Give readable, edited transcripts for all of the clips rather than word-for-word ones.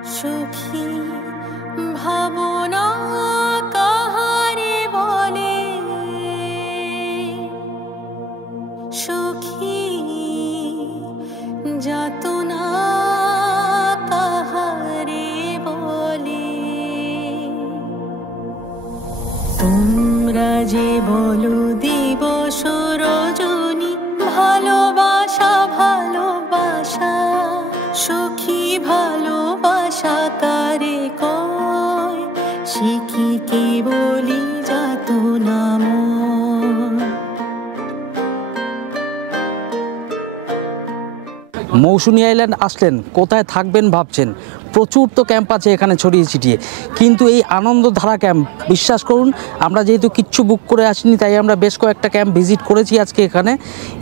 সুখী ভাবনা কাহারে বলে, সুখী যাতনা কাহারে বলে। তোমরা যে বলো দিবস রজনী, ভালোবাসা ভালোবাসা, সুখী ভালোবাসা কারে কয়, সে কি কেবলই যাতনা ময়। মৌসুনী আইল্যান্ড আসলেন, কোথায় থাকবেন ভাবছেন, প্রচুর তো ক্যাম্প আছে এখানে ছড়িয়ে ছিটিয়ে, কিন্তু এই আনন্দধারা ক্যাম্প, বিশ্বাস করুন আমরা যেহেতু কিচ্ছু বুক করে আসিনি, তাই আমরা বেশ কয়েকটা ক্যাম্প ভিজিট করেছি আজকে এখানে।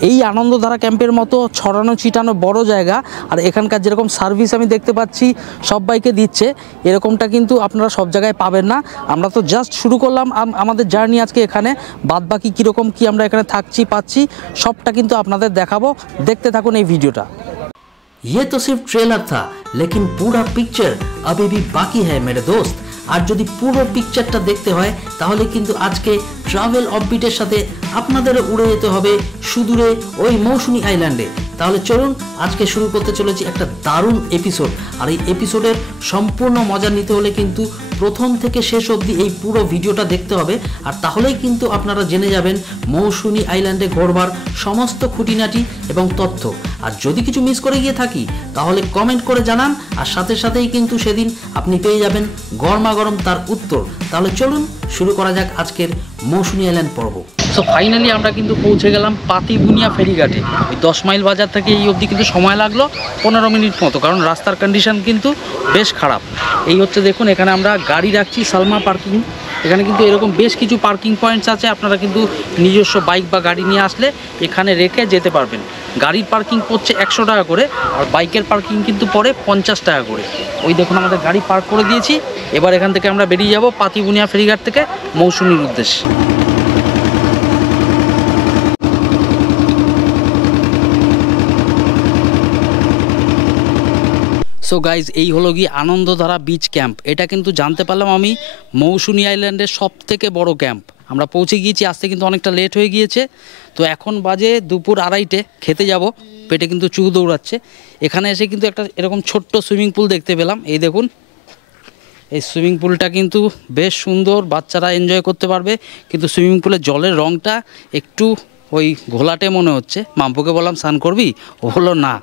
এই আনন্দধারা ক্যাম্পের মতো ছড়ানো ছিটানো বড় জায়গা, আর এখানকার যেরকম সার্ভিস আমি দেখতে পাচ্ছি সবাইকে দিচ্ছে, এরকমটা কিন্তু আপনারা সব জায়গায় পাবেন না। আমরা তো জাস্ট শুরু করলাম আমাদের জার্নি আজকে এখানে, বাদবাকি কীরকম কী আমরা এখানে থাকছি পাচ্ছি সবটা কিন্তু আপনাদের দেখাবো, দেখতে থাকুন এই ভিডিওটা। ये तो सिर्फ ट्रेलर था, लेकिन पूरा पिक्चर अभी भी बाकी है मेरे दोस्त। আর যদি পুরো পিকচারটা দেখতে হয় তাহলে কিন্তু আজকে ট্রাভেল অফবিটের সাথে আপনাদের উড়ে যেতে হবে সুদূরে ওই মৌসুনী আইল্যান্ডে। তাহলে চলুন আজকে শুরু করতে চলেছি একটা দারুণ এপিসোড। আর এই এপিসোডের সম্পূর্ণ মজা নিতে হলে কিন্তু প্রথম থেকে শেষ অবধি এই পুরো ভিডিওটা দেখতে হবে, আর তাহলেই কিন্তু আপনারা জেনে যাবেন মৌসুনী আইল্যান্ডে ঘোরবার সমস্ত খুঁটিনাটি এবং তথ্য। আর যদি কিছু মিস করে গিয়ে থাকি তাহলে কমেন্ট করে জানান, আর সাথে সাথেই কিন্তু সেদিন আপনি পেয়ে যাবেন গরমাগরম তার উত্তর। তাহলে চলুন শুরু করা যাক আজকের মৌসুনী আইল্যান্ড পর্ব। সো ফাইনালি আমরা কিন্তু পৌঁছে গেলাম পাতিবুনিয়া ফেরিঘাটে। ওই 10 মাইল বাজার থেকে এই অবধি কিন্তু সময় লাগলো 15 মিনিট মতো, কারণ রাস্তার কন্ডিশন কিন্তু বেশ খারাপ। এই হচ্ছে দেখুন, এখানে আমরা গাড়ি রাখছি সালমা পার্কিং। এখানে কিন্তু এরকম বেশ কিছু পার্কিং পয়েন্টস আছে, আপনারা কিন্তু নিজস্ব বাইক বা গাড়ি নিয়ে আসলে এখানে রেখে যেতে পারবেন। গাড়ির পার্কিং পড়ছে 100 টাকা করে, আর বাইকের পার্কিং কিন্তু পড়ে 50 টাকা করে। ওই দেখুন আমাদের গাড়ি পার্ক করে দিয়েছি। এবার এখান থেকে আমরা বেরিয়ে যাব পাতিবুনিয়া ফেরিঘাট থেকে মৌসুমীর উদ্দেশ্যে। সো গাইজ, এই হলো গিয়ে আনন্দধারা বিচ ক্যাম্প। এটা কিন্তু জানতে পারলাম আমি মৌসুনী আইল্যান্ডের সব থেকে বড় ক্যাম্প। আমরা পৌঁছে গিয়েছি, আসতে কিন্তু অনেকটা লেট হয়ে গিয়েছে। তো এখন বাজে দুপুর 2:30, খেতে যাব, পেটে কিন্তু চু দৌড়াচ্ছে। এখানে এসে কিন্তু একটা এরকম ছোট্ট সুইমিং পুল দেখতে পেলাম। এই দেখুন, এই সুইমিং পুলটা কিন্তু বেশ সুন্দর, বাচ্চারা এনজয় করতে পারবে। কিন্তু সুইমিং পুলের জলের রঙটা একটু ওই ঘোলাটে মনে হচ্ছে। মাম্পুকে বললাম স্নান করবি, ও হলো না।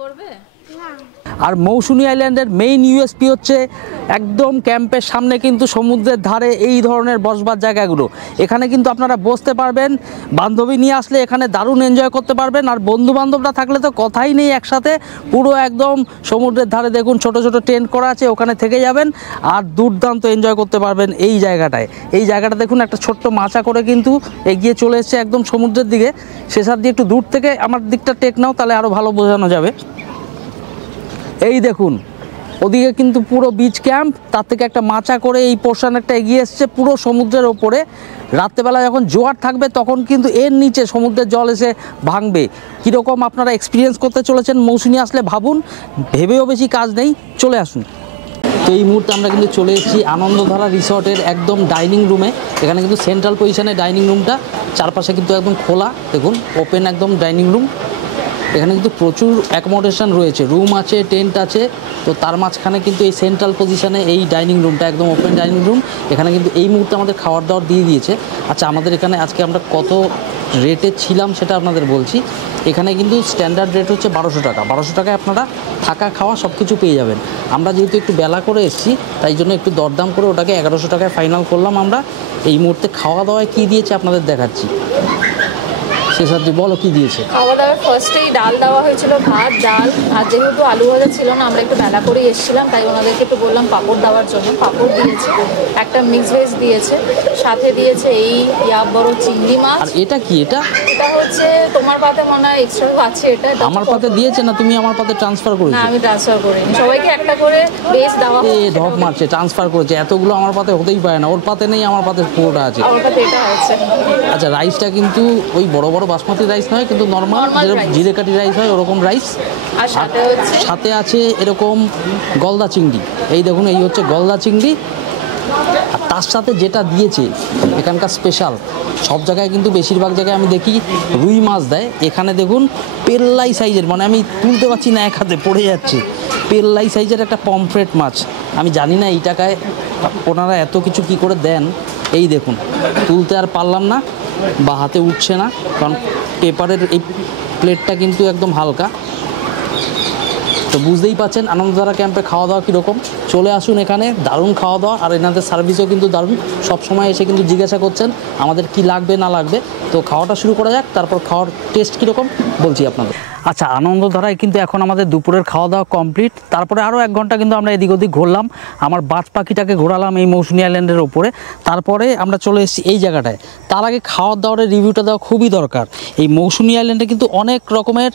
আর মৌসুনী আইল্যান্ডের মেইন ইউএসপি হচ্ছে একদম ক্যাম্পের সামনে কিন্তু সমুদ্রের ধারে এই ধরনের বসবার জায়গাগুলো। এখানে কিন্তু আপনারা বসতে পারবেন, বান্ধবী নিয়ে আসলে এখানে দারুণ এনজয় করতে পারবেন। আর বন্ধু বান্ধবরা থাকলে তো কথাই নেই, একসাথে পুরো একদম সমুদ্রের ধারে দেখুন ছোট ছোট টেন্ট করা আছে, ওখানে থেকে যাবেন আর দুর্দান্ত এনজয় করতে পারবেন এই জায়গাটায়। এই জায়গাটা দেখুন, একটা ছোট্ট মাচা করে কিন্তু এগিয়ে চলে এসছে একদম সমুদ্রের দিকে। শেষার দিয়ে একটু দূর থেকে আমার দিকটা টেক নাও, তাহলে আরও ভালো বোঝানো যাবে। এই দেখুন, ওদিকে কিন্তু পুরো বিচ ক্যাম্প, তার থেকে একটা মাচা করে এই পোর্শন একটা এগিয়ে এসছে পুরো সমুদ্রের ওপরে। রাত্রেবেলা যখন জোয়ার থাকবে তখন কিন্তু এর নিচে সমুদ্রের জল এসে ভাঙবে। কীরকম আপনারা এক্সপিরিয়েন্স করতে চলেছেন মৌসুনী আসলে ভাবুন, ভেবেও বেশি কাজ নেই, চলে আসুন। তো এই মুহূর্তে আমরা কিন্তু চলে এসেছি আনন্দধারা রিসর্টের একদম ডাইনিং রুমে। এখানে কিন্তু সেন্ট্রাল পজিশনে ডাইনিং রুমটা, চারপাশে কিন্তু একদম খোলা, দেখুন ওপেন একদম ডাইনিং রুম। এখানে কিন্তু প্রচুর অ্যাকোমোডেশন রয়েছে, রুম আছে, টেন্ট আছে। তো তার মাঝখানে কিন্তু এই সেন্ট্রাল পজিশনে এই ডাইনিং রুমটা একদম ওপেন ডাইনিং রুম। এখানে কিন্তু এই মুহূর্তে আমাদের খাবার দাবার দিয়ে দিয়েছে। আচ্ছা, আমাদের এখানে আজকে আমরা কত রেটে ছিলাম সেটা আপনাদের বলছি। এখানে কিন্তু স্ট্যান্ডার্ড রেট হচ্ছে 1200 টাকা। 1200 টাকায় আপনারা থাকা খাওয়া সব কিছু পেয়ে যাবেন। আমরা যেহেতু একটু বেলা করে এসেছি তাই জন্য একটু দরদাম করে ওটাকে 1100 টাকায় ফাইনাল করলাম আমরা। এই মুহূর্তে খাওয়া দাওয়ায় কী দিয়েছে আপনাদের দেখাচ্ছি। শেষাদ্রি বলো কি দিয়েছে? খাওয়া দাওয়ার ফার্স্টেই ডাল দেওয়া হয়েছিল, ভাত ডাল। আর যেহেতু আলু ভাজা ছিল না, আমরা একটু বেলা করে এসেছিলাম, তাই ওনাদেরকে একটু বললাম পাঁপড় দেওয়ার জন্য। পাঁপড় দিয়েছে, একটা মিক্স ভেজ দিয়েছে, সাথে দিয়েছে এই বড় চিংড়ি মাছ। আর এটা কি? এটা হচ্ছে তোমার পাতে মনে হয় এক্সট্রা আছে। এটা আমার পাতে দিয়েছে না, তুমি আমার পাতে ট্রান্সফার করেছো? না, আমি ট্রান্সফার করিনি, সবাইকে একটা করে বেশ দেওয়া। ঢপ মারছে, ট্রান্সফার করেছে। এতগুলো আমার পাতে হতেই পারে না, ওর পাতে নেই, আমার পাতে পুরোটা আছে। আমার পাতে এটা আছে। আচ্ছা, রাইসটা কিন্তু ওই বড় বড় বড় বাসমতি রাইস নয়, কিন্তু নর্মাল যেরকম জিরেকাঠি রাইস হয় ওরকম রাইস। আর সাথে আছে এরকম গলদা চিংড়ি, এই দেখুন এই হচ্ছে গলদা চিংড়ি। আর তার সাথে যেটা দিয়েছে এখানকার স্পেশাল, সব জায়গায় কিন্তু বেশিরভাগ জায়গায় আমি দেখি রুই মাছ দেয়, এখানে দেখুন পেল্লাই সাইজের, মানে আমি তুলতে পারছি না, এক হাতে পড়ে যাচ্ছে, পেল্লাই সাইজের একটা পমফ্রেট মাছ। আমি জানি না এই টাকায় ওনারা এত কিছু কি করে দেন। এই দেখুন, তুলতে আর পারলাম না বা হাতে উঠছে না, কারণ পেপারের এই প্লেটটা কিন্তু একদম হালকা। তো বুঝতেই পাচ্ছেন আনন্দধারা ক্যাম্পে খাওয়া দাওয়া কীরকম। চলে আসুন এখানে, দারুণ খাওয়া দাওয়া, আর এনাদের সার্ভিসও কিন্তু দারুণ। সব সময় এসে কিন্তু জিজ্ঞাসা করছেন আমাদের কি লাগবে না লাগবে। তো খাওয়াটা শুরু করা যাক, তারপর খাওয়ার টেস্ট কীরকম বলছি আপনাদের। আচ্ছা, আনন্দধারায় কিন্তু এখন আমাদের দুপুরের খাওয়া দাওয়া কমপ্লিট। তারপরে আরও 1 ঘন্টা কিন্তু আমরা এদিক ওদিক ঘুরলাম, আমার বাজ পাখিটাকে ঘোরালাম এই মৌসুনি আইল্যান্ডের ওপরে। তারপরে আমরা চলে এসেছি এই জায়গাটায়। তার আগে খাওয়ার দাওয়ারের রিভিউটা দেওয়া খুবই দরকার। এই মৌসুনি আইল্যান্ডে কিন্তু অনেক রকমের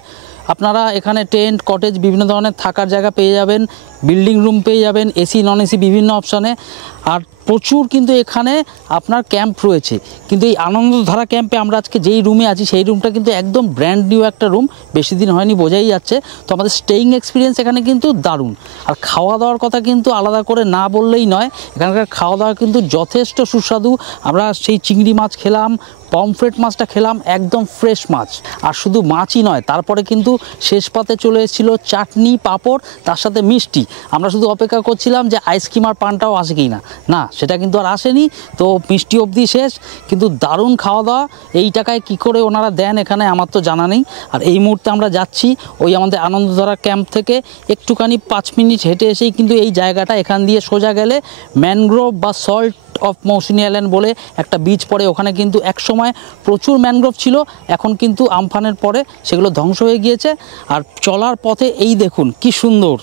আপনারা এখানে টেন্ট, কটেজ, বিভিন্ন ধরনের থাকার জায়গা পেয়ে যাবেন, বিল্ডিং রুম পেয়ে যাবেন, এসি নন এসি বিভিন্ন অপশানে। আর প্রচুর কিন্তু এখানে আপনার ক্যাম্প রয়েছে। কিন্তু এই আনন্দধারা ক্যাম্পে আমরা আজকে যেই রুমে আছি সেই রুমটা কিন্তু একদম ব্র্যান্ড নিউ একটা রুম, বেশি দিন হয়নি বোঝাই যাচ্ছে। তো আমাদের স্টেইং এক্সপিরিয়েন্স এখানে কিন্তু দারুণ। আর খাওয়া দাওয়ার কথা কিন্তু আলাদা করে না বললেই নয়, এখানকার খাওয়া দাওয়া কিন্তু যথেষ্ট সুস্বাদু। আমরা সেই চিংড়ি মাছ খেলাম, পমফ্রেট মাছটা খেলাম, একদম ফ্রেশ মাছ। আর শুধু মাছই নয়, তারপরে কিন্তু শেষ পাতে চলে এসেছিলো চাটনি, পাঁপড়, তার সাথে মিষ্টি। আমরা শুধু অপেক্ষা করছিলাম যে আইসক্রিম আর পানটাও আসে কি না, না সেটা কিন্তু আর আসেনি। তো মিষ্টি অবধি শেষ, কিন্তু দারুণ খাওয়া দাওয়া। এই টাকায় কি করে ওনারা দেন এখানে আমার তো জানা নেই। আর এই মুহূর্তে আমরা যাচ্ছি ওই আমাদের আনন্দধারা ক্যাম্প থেকে একটুখানি 5 মিনিট হেঁটে এসেই কিন্তু এই জায়গাটা, এখান দিয়ে সোজা গেলে ম্যানগ্রোভ বা সল্ট অফ মৌসুনি আইল্যান্ড বলে একটা বিচ পড়ে। ওখানে কিন্তু একসময় প্রচুর ম্যানগ্রোভ ছিল, এখন কিন্তু আমফানের পরে সেগুলো ধ্বংস হয়ে গিয়েছে। আর চলার পথে এই দেখুন কি সুন্দর,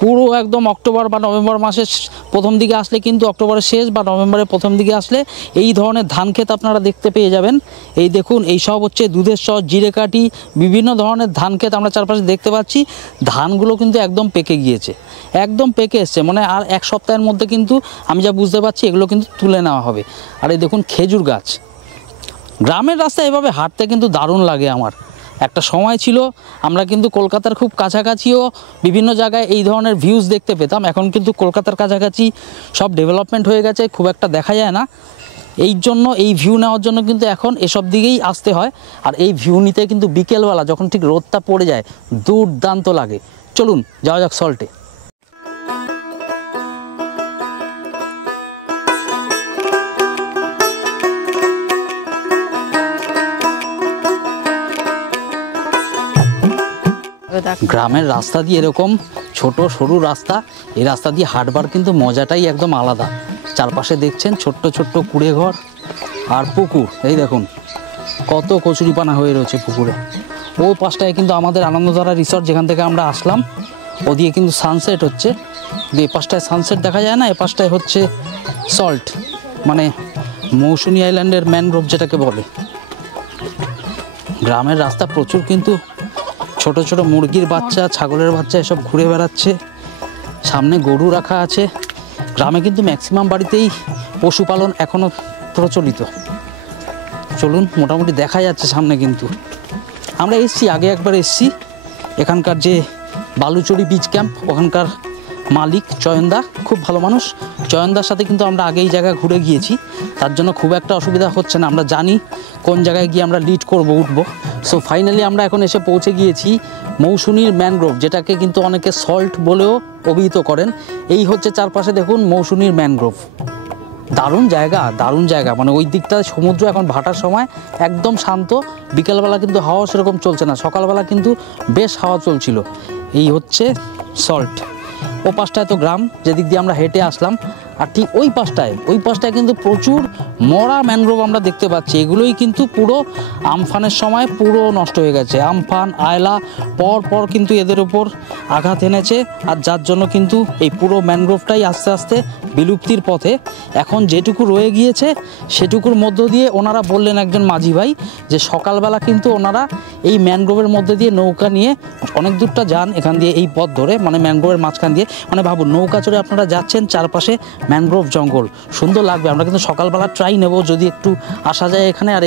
পুরো একদম অক্টোবর বা নভেম্বর মাসের প্রথম দিকে আসলে, কিন্তু অক্টোবরের শেষ বা নভেম্বরের প্রথম দিকে আসলে এই ধরনের ধান ক্ষেত আপনারা দেখতে পেয়ে যাবেন। এই দেখুন, এই সব হচ্ছে দুধের শস, জিরেকাঠি, বিভিন্ন ধরনের ধান ক্ষেত আমরা চারপাশে দেখতে পাচ্ছি। ধানগুলো কিন্তু একদম পেকে গিয়েছে, একদম পেকে এসছে, মানে আর 1 সপ্তাহের মধ্যে কিন্তু আমি যা বুঝতে পারছি এগুলো কিন্তু তুলে নেওয়া হবে। আর এই দেখুন খেজুর গাছ। গ্রামের রাস্তায় এভাবে হাঁটতে কিন্তু দারুণ লাগে আমার। একটা সময় ছিল আমরা কিন্তু কলকাতার খুব কাছাকাছিও বিভিন্ন জায়গায় এই ধরনের ভিউজ দেখতে পেতাম, এখন কিন্তু কলকাতার কাছাকাছি সব ডেভেলপমেন্ট হয়ে গেছে, খুব একটা দেখা যায় না। এই জন্য এই ভিউ নেওয়ার জন্য কিন্তু এখন এসব দিকেই আসতে হয়। আর এই ভিউ নিতে কিন্তু বিকেলবেলা যখন ঠিক রোদটা পড়ে যায় দুর্দান্ত লাগে। চলুন যাওয়া যাক সল্টে। গ্রামের রাস্তা দিয়ে এরকম ছোট সরু রাস্তা, এই রাস্তা দিয়ে হাঁটবার কিন্তু মজাটাই একদম আলাদা। চারপাশে দেখছেন ছোট্ট ছোট্ট কুড়ে ঘর আর পুকুর। এই দেখুন কত কচুরিপানা হয়ে রয়েছে পুকুরে। ও পাশটায় কিন্তু আমাদের আনন্দধারা রিসর্ট, যেখান থেকে আমরা আসলাম, ওদিকে কিন্তু সানসেট হচ্ছে। এ পাশটায় সানসেট দেখা যায় না, এ পাশটায় হচ্ছে সল্ট, মানে মৌসুনি আইল্যান্ডের ম্যানগ্রোভ যেটাকে বলে। গ্রামের রাস্তা প্রচুর কিন্তু ছোট ছোট মুরগির বাচ্চা, ছাগলের বাচ্চা এসব ঘুরে বেড়াচ্ছে। সামনে গরু রাখা আছে। গ্রামে কিন্তু ম্যাক্সিমাম বাড়িতেই পশুপালন এখনও প্রচলিত। চলুন, মোটামুটি দেখা যাচ্ছে সামনে। কিন্তু আমরা এসছি, আগে একবার এসছি। এখানকার যে বালুচরি বিচ ক্যাম্প, ওখানকার মালিক চয়নদা খুব ভালো মানুষ। চয়নদার সাথে কিন্তু আমরা আগে এই জায়গা ঘুরে গিয়েছি, তার জন্য খুব একটা অসুবিধা হচ্ছে না। আমরা জানি কোন জায়গায় গিয়ে আমরা লিড করব, উঠবো। সো ফাইনালি আমরা এখন এসে পৌঁছে গিয়েছি মৌসুনির ম্যানগ্রোভ, যেটাকে কিন্তু অনেকে সল্ট বলেও অভিহিত করেন। এই হচ্ছে চারপাশে দেখুন মৌসুনির ম্যানগ্রোভ। দারুণ জায়গা, দারুণ জায়গা। মানে ওই দিকটা সমুদ্র এখন ভাটার সময় একদম শান্ত। বিকালবেলা কিন্তু হাওয়া সেরকম চলছে না, সকালবেলা কিন্তু বেশ হাওয়া চলছিল। এই হচ্ছে সল্ট। ও পাশটায় তো গ্রাম, যেদিক দিয়ে আমরা হেঁটে আসলাম। আর ঠিক ওই পাশটায় কিন্তু প্রচুর মরা ম্যানগ্রোভ আমরা দেখতে পাচ্ছি। এগুলোই কিন্তু পুরো আমফানের সময় পুরো নষ্ট হয়ে গেছে। আমফান, আয়লা পর কিন্তু এদের ওপর আঘাত এনেছে, আর যার জন্য কিন্তু এই পুরো ম্যানগ্রোভটাই আস্তে আস্তে বিলুপ্তির পথে। এখন যেটুকু রয়ে গিয়েছে সেটুকুর মধ্য দিয়ে ওনারা বললেন, একজন মাঝি ভাই, যে সকালবেলা কিন্তু ওনারা এই ম্যানগ্রোভের মধ্যে দিয়ে নৌকা নিয়ে অনেক দূরটা যান এখান দিয়ে, এই পথ ধরে, মানে ম্যানগ্রোভের মাঝখান দিয়ে। মানে ভাবুন, নৌকা চড়ে আপনারা যাচ্ছেন, চারপাশে ম্যানগ্রোভ জঙ্গল, সুন্দর লাগবে। আমরা কিন্তু সকালবেলা ট্রাই নেব যদি একটু আসা যায় এখানে, আর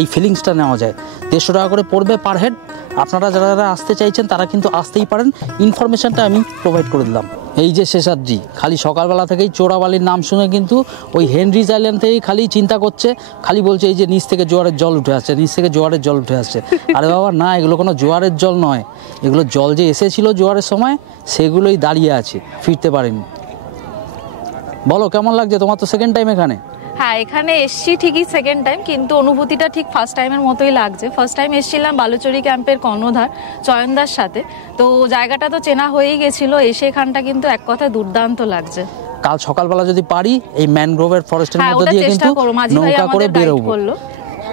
এই ফিলিংসটা নেওয়া যায়। 150 টাকা করে পড়বে পার হেড। আপনারা যারা যারা আসতে চাইছেন তারা কিন্তু আসতেই পারেন, ইনফরমেশানটা আমি প্রোভাইড করে দিলাম। এই যে শেষাদ্রি, খালি সকালবেলা থেকেই চোরাবালির নাম শুনে কিন্তু ওই হেনরিজ আইল্যান্ড থেকেই খালি চিন্তা করছে, খালি বলছে এই যে নিচ থেকে জোয়ারের জল উঠে আসছে, নিচ থেকে জোয়ারের জল উঠে আসছে। আরে বাবা না, এগুলো কোনো জোয়ারের জল নয়, এগুলো জল যে এসেছিল জোয়ারের সময় সেগুলোই দাঁড়িয়ে আছে, ফিরতে পারেনি। বলো কেমন লাগছে তোমার? তো সেকেন্ড টাইম এখানে। হ্যাঁ, এখানে এসছি ঠিকই সেকেন্ড টাইম, কিন্তু অনুভূতিটা ঠিক ফার্স্ট টাইমের মতোই লাগছে। ফার্স্ট টাইম এসেছিলাম বালুচরি ক্যাম্পের কর্ণধার চয়নদার সাথে, তো জায়গাটা তো চেনা হয়েই গেছিল, এসে এখানটা কিন্তু এক কথায় দুর্দান্ত লাগছে। কাল সকালবেলা যদি পারি এই ম্যানগ্রোভের ফরেস্টের মধ্যে দিয়ে কিন্তু নৌকা করে বেরোবো।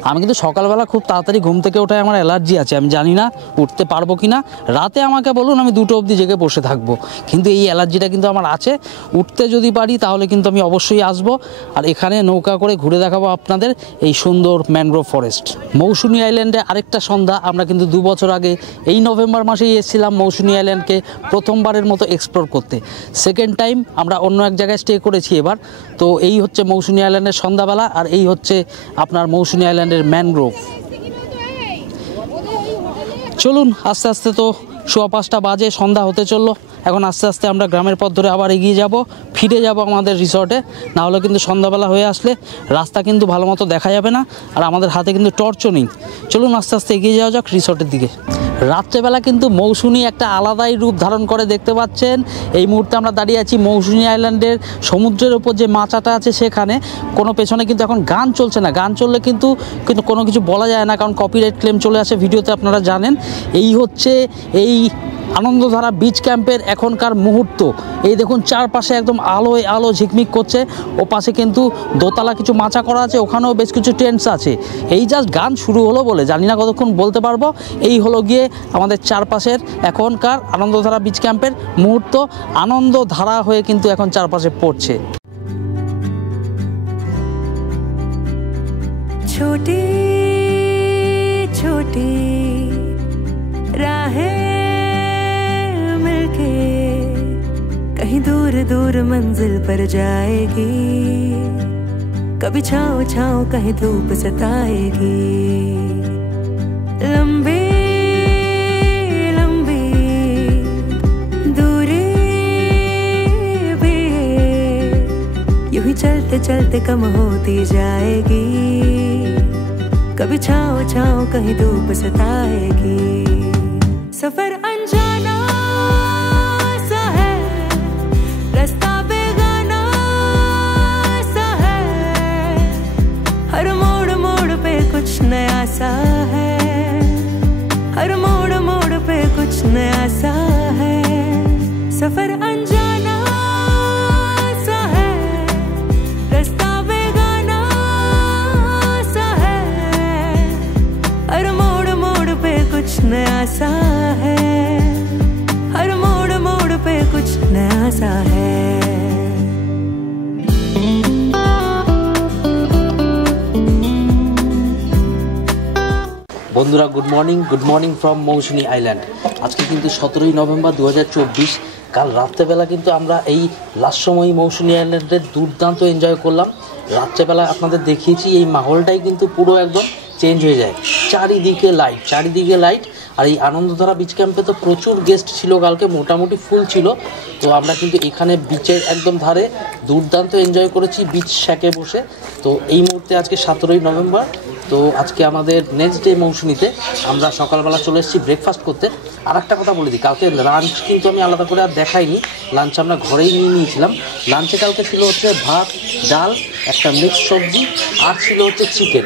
আমি কিন্তু সকালবেলা খুব তাড়াতাড়ি ঘুম থেকে ওঠায় আমার অ্যালার্জি আছে, আমি জানি না উঠতে পারবো কি না। রাতে আমাকে বলুন আমি 2টো অবধি জেগে বসে থাকবো, কিন্তু এই অ্যালার্জিটা কিন্তু আমার আছে। উঠতে যদি পারি তাহলে কিন্তু আমি অবশ্যই আসবো, আর এখানে নৌকা করে ঘুরে দেখাবো আপনাদের এই সুন্দর ম্যানগ্রোভ ফরেস্ট। মৌসুনি আইল্যান্ডে আরেকটা সন্ধ্যা, আমরা কিন্তু 2 বছর আগে এই নভেম্বর মাসেই এসেছিলাম মৌসুনি আইল্যান্ডকে প্রথমবারের মতো এক্সপ্লোর করতে। সেকেন্ড টাইম আমরা অন্য এক জায়গায় স্টে করেছি এবার। তো এই হচ্ছে মৌসুনি আইল্যান্ডের সন্ধ্যাবেলা, আর এই হচ্ছে আপনার মৌসুনি আইল্যান্ডের ম্যানগ্রোভ। চলুন আস্তে আস্তে, তো 5:15 বাজে, সন্ধ্যা হতে চললো। এখন আস্তে আস্তে আমরা গ্রামের পথ ধরে আবার এগিয়ে যাব, ফিরে যাব আমাদের রিসর্টে। না হলে কিন্তু সন্ধ্যাবেলা হয়ে আসলে রাস্তা কিন্তু ভালো মতো দেখা যাবে না, আর আমাদের হাতে কিন্তু টর্চও নেই। চলুন আস্তে আস্তে এগিয়ে যাওয়া যাক রিসর্টের দিকে। রাত্রেবেলা কিন্তু মৌসুনি একটা আলাদাই রূপ ধারণ করে, দেখতে পাচ্ছেন। এই মুহূর্তে আমরা দাঁড়িয়ে আছি মৌসুনি আইল্যান্ডের সমুদ্রের ওপর যে মাচাটা আছে সেখানে। কোনো পেছনে কিন্তু এখন গান চলছে না, গান চললে কিন্তু কোনো কিছু বলা যায় না, কারণ কপিরাইট ক্লেম চলে আসে ভিডিওতে, আপনারা জানেন। এই হচ্ছে এই আনন্দধারা বিচ ক্যাম্পের এখনকার মুহূর্ত। এই দেখুন চারপাশে একদম আলোয় আলো ঝিকমিক করছে। ও পাশে কিন্তু দোতলা কিছু মাচা করা আছে, ওখানেও বেশ কিছু টেন্টস আছে। এই জাস্ট গান শুরু হলো বলে, জানি না কতক্ষণ বলতে পারবো। এই হলো গিয়ে আমাদের চারপাশের এখনকার আনন্দধারা বিচ ক্যাম্পের মুহূর্ত। আনন্দধারা হয়ে কিন্তু এখন চারপাশে পড়ছে। ছোটি ছোটি राहें मिलके कहीं दूर दूर मंजिल पर जाएगी, कभी छाँव छाँव कहीं धूप सताएगी। लंबी लंबी दूरी भी यूं ही चलते चलते कम होती जाएगी, कभी छाँव छाँव कहीं धूप सताएगी। सफर अनजाना सा है, रास्ता बेगाना सा है, हर मोड़ मोड़ पे कुछ नया सा है, हर मोड़ मोड़ पे कुछ नया सा है। सफर अनजाना सा है, रास्ता बेगाना सा है, हर मोड़ मोड़ पे कुछ नया सा है, हर मोड़ मोड़ पे कुछ नया सा है। বন্ধুরা good morning from Mousuni island. আজকে কিন্তু 17ই নভেম্বর 2024। কাল রাত্রেবেলা কিন্তু আমরা এই লাস্যময়ী মৌসুনি আইল্যান্ডের দুর্দান্ত এনজয় করলাম। রাত্রেবেলা আপনাদের দেখিয়েছি এই মাহলটাই কিন্তু পুরো একদম চেঞ্জ হয়ে যায়, চারিদিকে লাইট। আর এই আনন্দধারা বিচ ক্যাম্পে তো প্রচুর গেস্ট ছিল কালকে, মোটামুটি ফুল ছিল। তো আমরা কিন্তু এখানে বিচের একদম ধারে দুর্দান্ত এনজয় করেছি বিচ শ্যাকে বসে। তো এই মুহূর্তে আজকে 17ই নভেম্বর, তো আজকে আমাদের নেক্সট ডে মৌসুনিতে আমরা সকালবেলা চলে এসেছি ব্রেকফাস্ট করতে। আর একটা কথা বলে দিই, কালকে লাঞ্চ কিন্তু আমি আলাদা করে আর দেখাইনি, লাঞ্চ আমরা ঘরেই নিয়েছিলাম। লাঞ্চে কালকে ছিল হচ্ছে ভাত, ডাল, একটা মিক্স সবজি, আর ছিল হচ্ছে চিকেন।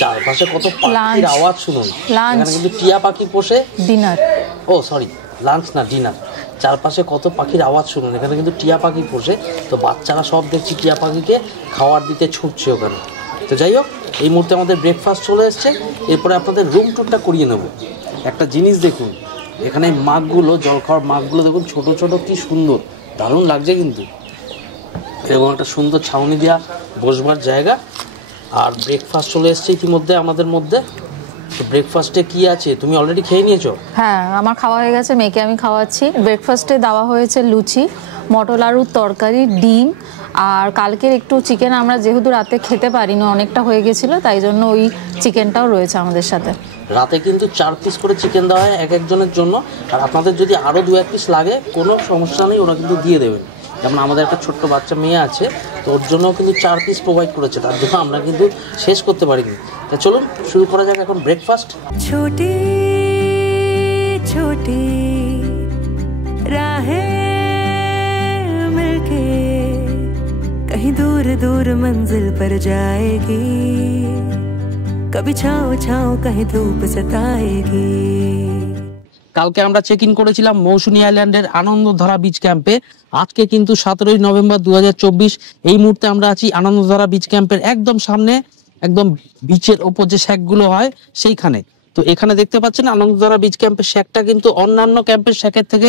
চারপাশে কত পাখির আওয়াজ শুনুন, এখানে কিন্তু টিয়া পাখি পোষে। ডিনার, ও সরি, লাঞ্চ না ডিনার। চারপাশে কত পাখির আওয়াজ শুনুন, এখানে কিন্তু টিয়া পাখি পোষে। তো বাচ্চারা সব দেখছি টিয়া পাখিকে খাওয়ার দিতে ছুটছে ওখানে। তো যাই হোক, এই মুহূর্তে আমাদের ব্রেকফাস্ট চলে এসছে, এরপরে আপনাদের রুম ট্যুরটা করিয়ে নেব। একটা জিনিস দেখুন, এখানে মাগগুলো, জল খাওয়ার মাগগুলো দেখুন, ছোট ছোট, কি সুন্দর, দারুণ লাগছে কিন্তু। এবং একটা সুন্দর ছাউনি দেওয়া বসবার জায়গা। আর ব্রেকফাস্ট চলে এসছে ইতিমধ্যে আমাদের মধ্যে। তো ব্রেকফাস্টে কি আছে, তুমি অলরেডি খেয়ে নিয়েছো? হ্যাঁ, আমার খাওয়া হয়ে গেছে, মেয়েকে আমি খাওয়াচ্ছি। ব্রেকফাস্টে দেওয়া হয়েছে লুচি, মটর আলুর তরকারি, ডিম আর কালকের একটু চিকেন আমরা যেহেতু রাতে খেতে পারিনি, অনেকটা হয়ে গেছিলো, তাই জন্য ওই চিকেনটাও রয়েছে আমাদের সাথে। রাতে কিন্তু 4 পিস করে চিকেন দেওয়া হয় এক একজনের জন্য, আর আপনাদের যদি আরও 2-1 পিস লাগে কোনো সমস্যা নেই, ওরা কিন্তু দিয়ে দেবেন। যেমন আমাদের একটা ছোট্ট বাচ্চা মেয়ে আছে, তো ওর জন্য কিন্তু 4 পিস প্রোভাইড করেছে, তার জন্য আমরা কিন্তু শেষ করতে পারিনি। তো চলুন শুরু করা যাক এখন ব্রেকফাস্ট। छोटी छोटी राहें मिलके कहीं दूर दूर मंजिल पर जाएगी, कभी छाँव छाँव कहीं धूप सताएगी। কালকে আমরা চেক ইন করেছিলাম মৌসুনী আইল্যান্ডের আনন্দধারা বিচ ক্যাম্পে। আজকে কিন্তু 17 নভেম্বর 2024। এই মুহূর্তে আমরা আছি আনন্দধারা বিচ ক্যাম্পের একদম সামনে, একদম বিচের ওপর যে শ্যাকগুলো হয় সেইখানে। তো এখানে দেখতে পাচ্ছেন আনন্দধারা বিচ ক্যাম্পের শ্যাকটা কিন্তু অন্যান্য ক্যাম্পের শ্যাকের থেকে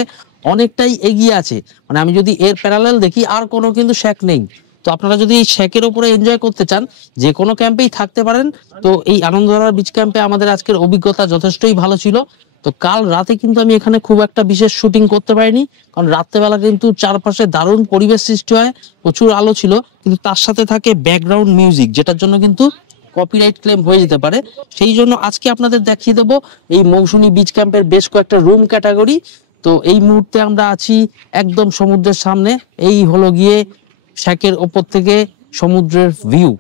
অনেকটাই এগিয়ে আছে। মানে আমি যদি এর প্যারালাল দেখি আর কোনো কিন্তু শ্যাক নেই। তো আপনারা যদি এই শ্যাকের উপরে এনজয় করতে চান, যে কোনো ক্যাম্পেই থাকতে পারেন। তো এই আনন্দধারা বিচ ক্যাম্পে আমাদের আজকের অভিজ্ঞতা যথেষ্টই ভালো ছিল। তো কাল রাতে কিন্তু আমি এখানে খুব একটা বিশেষ শুটিং করতে পারিনি, কারণ রাত্রেবেলা কিন্তু চারপাশে দারুণ পরিবেশ সৃষ্টি হয়, প্রচুর আলো ছিল, কিন্তু তার সাথে থাকে ব্যাকগ্রাউন্ড মিউজিক, যেটার জন্য কিন্তু কপিরাইট ক্লেম হয়ে যেতে পারে। সেই জন্য আজকে আপনাদের দেখিয়ে দেবো এই মৌসুনী বিচ ক্যাম্পের বেশ কয়েকটা রুম ক্যাটাগরি। তো এই মুহূর্তে আমরা আছি একদম সমুদ্রের সামনে। এই হলো গিয়ে শ্যাকের ওপর থেকে সমুদ্রের ভিউ।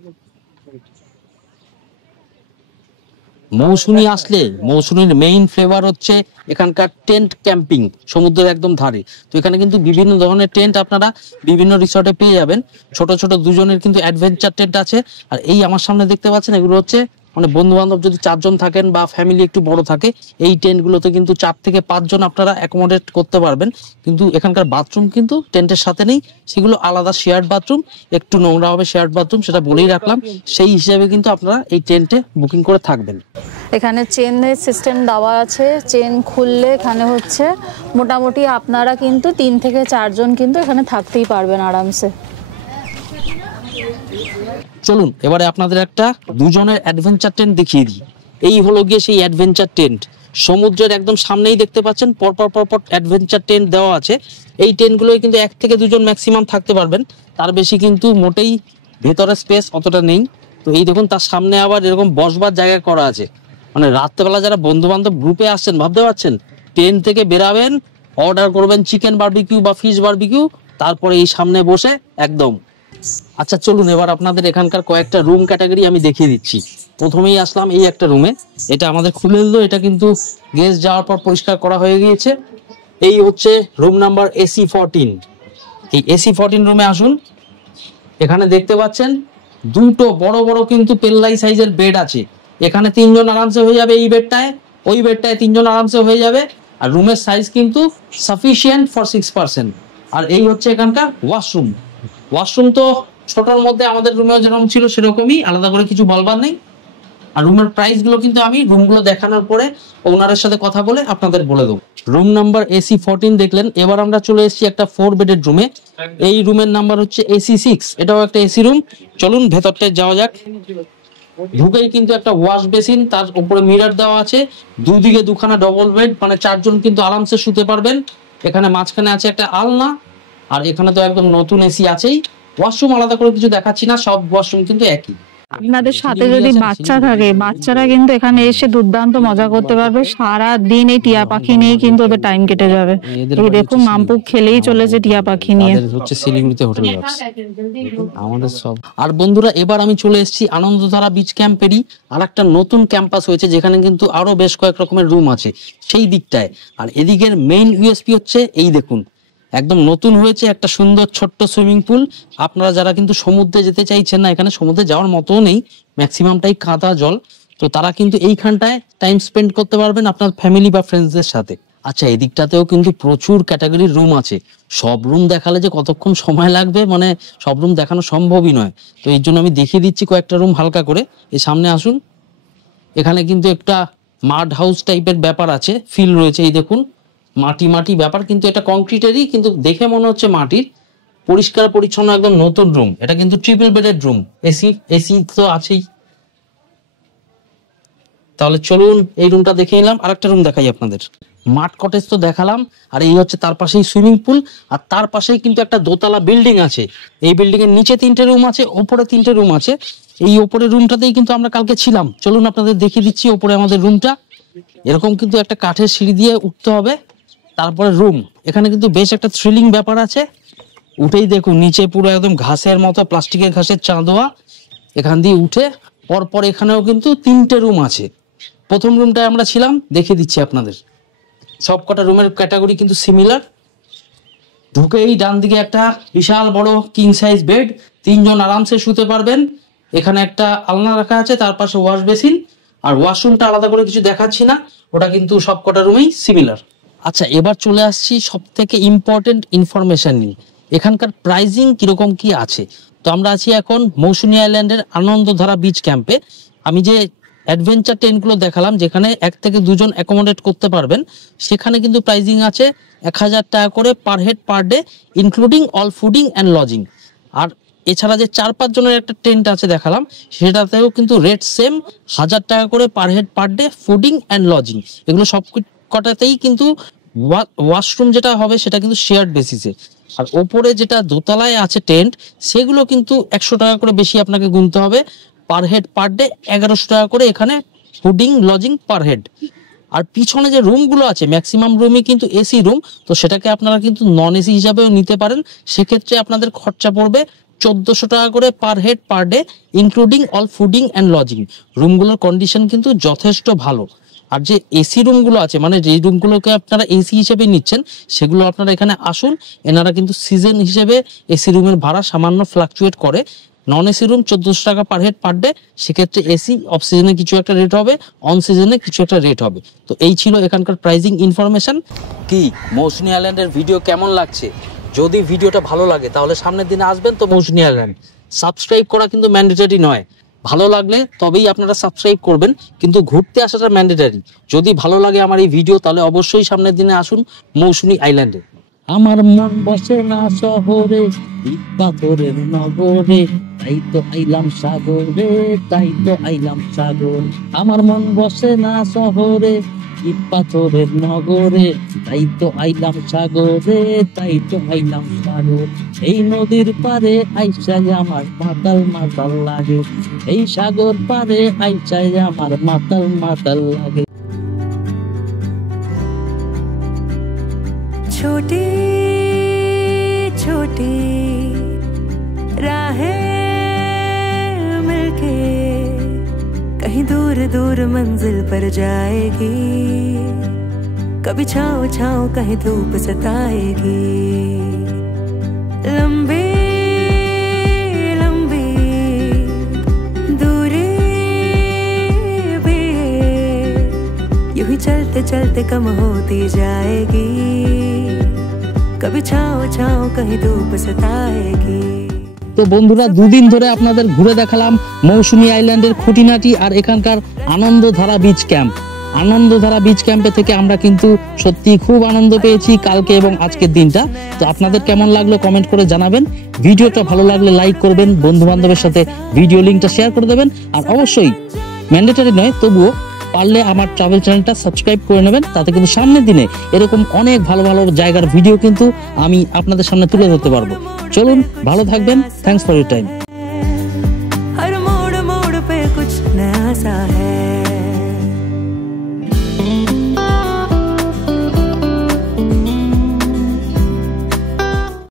মৌসুমী আসলে মৌসুমীর মেইন ফ্লেভার হচ্ছে এখানকার টেন্ট ক্যাম্পিং, সমুদ্রের একদম ধারে। তো এখানে কিন্তু বিভিন্ন ধরনের টেন্ট আপনারা বিভিন্ন রিসর্টে পেয়ে যাবেন। ছোট ছোট দুজনের কিন্তু অ্যাডভেঞ্চার টেন্ট আছে। আর এই আমার সামনে দেখতে পাচ্ছেন, এগুলো হচ্ছে মানে বন্ধু বান্ধব যদি 4 জন থাকেন বা ফ্যামিলি একটু বড় থাকে, এই টেন্টগুলোতে কিন্তু 4 থেকে 5 জন আপনারা অ্যাকোমোডেট করতে পারবেন। কিন্তু এখানকার বাথরুম কিন্তু টেন্টের সাথে নেই, সেগুলো আলাদা শেয়ার্ড বাথরুম, একটু নোংরা হবে শেয়ার্ড বাথরুম, সেটা বলেই রাখলাম। সেই হিসেবে কিন্তু আপনারা এই টেন্টে বুকিং করে থাকবেন। এখানে চেনের সিস্টেম দেওয়া আছে, চেন খুললে এখানে হচ্ছে মোটামুটি আপনারা কিন্তু 3 থেকে 4 জন কিন্তু এখানে থাকতেই পারবেন আরামসে। চলুন এবারে আপনাদের একটা দুজনের অ্যাডভেঞ্চার টেন্ট দেখিয়ে দিই। এই হলো গিয়ে সেই অ্যাডভেঞ্চার টেন্ট। সমুদ্রের একদম সামনেই দেখতে পাচ্ছেন পরপর পরপর অ্যাডভেঞ্চার টেন্ট দেওয়া আছে। এই টেন্টগুলোই কিন্তু 1 থেকে 2 জন ম্যাক্সিমাম থাকতে পারবেন, তার বেশি কিন্তু মোটেই ভেতরে স্পেস অতটা নেই। তো এই দেখুন তার সামনে আবার এরকম বসবার জায়গা করা আছে। মানে রাত্রেবেলা যারা বন্ধু বান্ধব গ্রুপে আসছেন, ভাবতে পারছেন, ট্রেন থেকে বেরাবেন, অর্ডার করবেন চিকেন বারবিকিউ বা ফিশ বারবিকিউ, তারপরে এই সামনে বসে একদম। আচ্ছা চলুন এবার আপনাদের এখানকার কয়েকটা রুম ক্যাটাগরি আমি দেখিয়ে দিচ্ছি। প্রথমেই আসলাম এই একটা রুমে, এটা আমাদের খুলে দিল, এটা কিন্তু গেস্ট যাওয়ার পর পরিষ্কার করা হয়ে গিয়েছে। এই হচ্ছে রুম নাম্বার AC14। এই AC14 রুমে আসুন। এখানে দেখতে পাচ্ছেন দুটো বড় বড় কিন্তু পেল্লাই সাইজের বেড আছে। এখানে 3 জন আরামসে হয়ে যাবে এই বেডটায়, ওই বেডটায় 3 জন আরামসে হয়ে যাবে। আর রুমের সাইজ কিন্তু সাফিসিয়েন্ট ফর 6 পারসন। আর এই হচ্ছে এখানকার ওয়াশরুম। ওয়াশরুম তো ছোটর মধ্যে আমাদের রুমেও যেরকম ছিল সেরকমই, আলাদা করে কিছু বলবার নেই। আর রুমের প্রাইসগুলো কিন্তু আমি রুমগুলো দেখানোর পরে ওনারের সাথে কথা বলে আপনাদের বলে দেবো। রুম নাম্বার AC14 দেখলেন। এবার আমরা চলে এসেছি একটা 4 বেডের রুমে। এই রুমের নাম্বার হচ্ছে AC6, এটাও একটা এসি রুম। চলুন ভেতরটায় যাওয়া যাক। ঢুকেই কিন্তু একটা ওয়াশ বেসিন, তার উপরে মিরর দেওয়া আছে, দুদিকে দুখানা ডবল বেড, মানে 4 জন কিন্তু আরামসে শুতে পারবেন। এখানে মাঝখানে আছে একটা আলনা, আর এখানে তো একদম নতুন এসি আছেই। ওয়াশরুম আলাদা করে কিছু দেখাচ্ছি না, সব ওয়াশরুম কিন্তু একই। আপনাদের সাথে যদি বাচ্চা থাকে, বাচ্চারা কিন্তু এখানে এসে দুর্দান্ত মজা করতে পারবে। সারা দিন এই টিয়া পাখি নিয়ে কিন্তু ওদের টাইম কেটে যাবে। এই দেখুন মাম্পু খেলেই চলেছে টিয়া পাখি নিয়ে। হচ্ছে শিলিগুড়িতে হোটেল ব্যবসা আমাদের সব। আর বন্ধুরা এবার আমি চলে এসেছি আনন্দধারা বিচ ক্যাম্পেরই আর একটা নতুন ক্যাম্পাস হয়েছে, যেখানে কিন্তু আরো বেশ কয়েক রকমের রুম আছে সেই দিকটায়। আর এদিকের মেইন ইউএসপি হচ্ছে এই দেখুন, একদম নতুন হয়েছে একটা সুন্দর ছোট্ট সুইমিং পুল। আপনারা যারা কিন্তু সমুদ্রে যেতে চাইছেন না, এখানে সমুদ্রে যাওয়ার মতো নেই, ম্যাক্সিমামটাই কাদা জল, তো তারা কিন্তু এইখানটায় টাইম স্পেন্ড করতে পারবেন আপনার ফ্যামিলি বা ফ্রেন্ডসদের সাথে। আচ্ছা এদিকটাতেও কিন্তু প্রচুর ক্যাটাগরির রুম আছে। সব রুম দেখালে যে কতক্ষণ সময় লাগবে, মানে সব রুম দেখানো সম্ভবই নয়। তো এই জন্য আমি দেখিয়ে দিচ্ছি কয়েকটা রুম হালকা করে। এই সামনে আসুন। এখানে কিন্তু একটা মাড হাউস টাইপের ব্যাপার আছে, ফিল রয়েছে। এই দেখুন মাটি মাটি ব্যাপার, কিন্তু এটা কংক্রিটেরই, কিন্তু দেখে মনে হচ্ছে মাটির। পরিষ্কার পরিচ্ছন্ন একদম নতুন রুম। এটা কিন্তু ট্রিপল বেডের রুম, এসি তো আছেই। তাহলে চলুন এই রুমটা দেখে নিলাম। আরেকটা রুম দেখাই আপনাদের। মাঠ কটেজ তো দেখালাম, আর এই হচ্ছে তার পাশেই সুইমিং পুল, আর তার পাশেই কিন্তু একটা দোতলা বিল্ডিং আছে। এই বিল্ডিং এর নিচে 3টে রুম আছে, ওপরে 3টে রুম আছে। এই ওপরের রুমটাতেই কিন্তু আমরা কালকে ছিলাম। চলুন আপনাদের দেখিয়ে দিচ্ছি ওপরে আমাদের রুমটা। এরকম কিন্তু একটা কাঠের সিঁড়ি দিয়ে উঠতে হবে, তারপরে রুম। এখানে কিন্তু বেশ একটা থ্রিলিং ব্যাপার আছে। উঠেই দেখুন নিচে পুরো একদম ঘাসের মতো, প্লাস্টিকের ঘাসের চাঁদোয়া। এখান দিয়ে উঠে পরপর এখানেও কিন্তু 3টে রুম আছে। প্রথম রুমটায় আমরা ছিলাম, দেখিয়ে দিচ্ছি আপনাদের। সবকটা রুমের ক্যাটাগরি কিন্তু সিমিলার। ঢুকেই ডান দিকে একটা বিশাল বড় কিং সাইজ বেড, 3 জন আরামসে শুতে পারবেন। এখানে একটা আলনা রাখা আছে, তার পাশে ওয়াশ বেসিন, আর ওয়াশরুমটা আলাদা করে কিছু দেখাচ্ছি না, ওটা কিন্তু সবকটা রুমেই সিমিলার। আচ্ছা, এবার চলে আসছি সব থেকে ইম্পর্টেন্ট ইনফরমেশন নিয়ে, এখানকার প্রাইজিং কিরকম কি আছে। তো আমরা আছি এখন মৌসুনী আইল্যান্ডের আনন্দধারা বিচ ক্যাম্পে। আমি যে অ্যাডভেঞ্চার টেন্টগুলো দেখালাম, যেখানে 1 থেকে 2 জন অ্যাকোমোডেট করতে পারবেন, সেখানে কিন্তু প্রাইজিং আছে 1000 টাকা করে per head per day, including all fooding and lodging. আর এছাড়া যে 4-5 জনের একটা টেন্ট আছে দেখালাম, সেটাতেও কিন্তু রেট সেম, 1000 টাকা করে per head per day, fooding and lodging. এগুলো সব কটাতেই কিন্তু ওয়াশরুম যেটা হবে সেটা কিন্তু শেয়ার্ড বেসিসে। আর ওপরে যেটা দোতলায় আছে টেন্ট, সেগুলো কিন্তু 100 টাকা করে বেশি আপনাকে গুনতে হবে, পার হেড পার ডে 1100 টাকা করে এখানে ফুডিং লজিং পার হেড। আর পিছনে যে রুমগুলো আছে, ম্যাক্সিমাম রুমই কিন্তু এসি রুম, তো সেটাকে আপনারা কিন্তু নন এসি হিসাবেও নিতে পারেন। সেক্ষেত্রে আপনাদের খরচা পড়বে 1400 টাকা করে per head per day, including all fooding and lodging. রুমগুলোর কন্ডিশন কিন্তু যথেষ্ট ভালো। আর যে এসি রুমগুলো আছে, মানে যে রুমগুলোকে আপনারা এসি হিসেবে নিচ্ছেন, সেগুলো আপনারা এখানে আসুন। এনারা কিন্তু সিজন হিসেবে এসি রুমের ভাড়া সামান্য ফ্লাকচুয়েট করে। নন এসি রুম 1400 টাকা পার হেড পার ডে, সেক্ষেত্রে এসি অফ সিজনে কিছু একটা রেট হবে, অন সিজনে কিছু একটা রেট হবে। তো এই ছিল এখানকার প্রাইজিং ইনফরমেশন। কি মৌসুনী আইল্যান্ডের ভিডিও কেমন লাগছে? যদি ভিডিওটা ভালো লাগে তাহলে সামনের দিনে আসবেন তো মৌসুনী আইল্যান্ড। সাবস্ক্রাইব করা কিন্তু ম্যান্ডেটরি নয়, ভালো লাগলে তবেই আপনারা সাবস্ক্রাইব করবেন, কিন্তু ঘুরতে আসাটা ম্যান্ডেটরি। যদি ভালো লাগে আমার এই ভিডিও, তাহলে অবশ্যই সামনের দিনে আসুন মৌসুনী আইল্যান্ডে। আমার মন বসে না শহরে, ইট পাথরের নগরে, তাই তো আইলাম সাগরে, তাই তো আইলাম সাগর। আমার মন বসে না শহরে, ইট পাথরের নগরে, তাই তো আইলাম সাগরে, তাই তো আইলাম সাগর। এই নদীর পারে আইসাই আমার মাতাল মাতাল লাগে, এই সাগর পারে আইসাই আমার মাতাল মাতাল লাগে। छोटी छोटी राहें मिलके कहीं दूर दूर मंजिल पर जाएगी, कभी छाँव छाँव कहीं धूप सताएगी। लंबी लंबी दूरी भी यूं ही चलते चलते कम होती जाएगी, कभी छाँव छाँव कहीं धूप सताएगी। তো বন্ধুরা, 2 দিন ধরে আপনাদের ঘুরে দেখালাম মৌসুনী আইল্যান্ডের খুঁটিনাটি আর এখানকার Anandadhara beach camp. Anandadhara beach ক্যাম্পে থেকে আমরা কিন্তু সত্যি খুব আনন্দ পেয়েছি কালকে এবং আজকের দিনটা। তো আপনাদের কেমন লাগলো কমেন্ট করে জানাবেন। ভিডিওটা ভালো লাগলে লাইক করবেন, বন্ধু বান্ধবের সাথে ভিডিও লিঙ্কটা শেয়ার করে দেবেন। আর অবশ্যই ম্যান্ডেটরি নয়, তবুও পারলে আমার ট্রাভেল চ্যানেলটা সাবস্ক্রাইব করে নেবেন। তাতে কিন্তু সামনের দিনে এরকম অনেক ভালো ভালো জায়গার ভিডিও কিন্তু আমি আপনাদের সামনে তুলে ধরতে পারবো। চলুন, ভালো থাকবেন। Thanks for your time. हर मोड़ मोड़ पे कुछ नया सा है।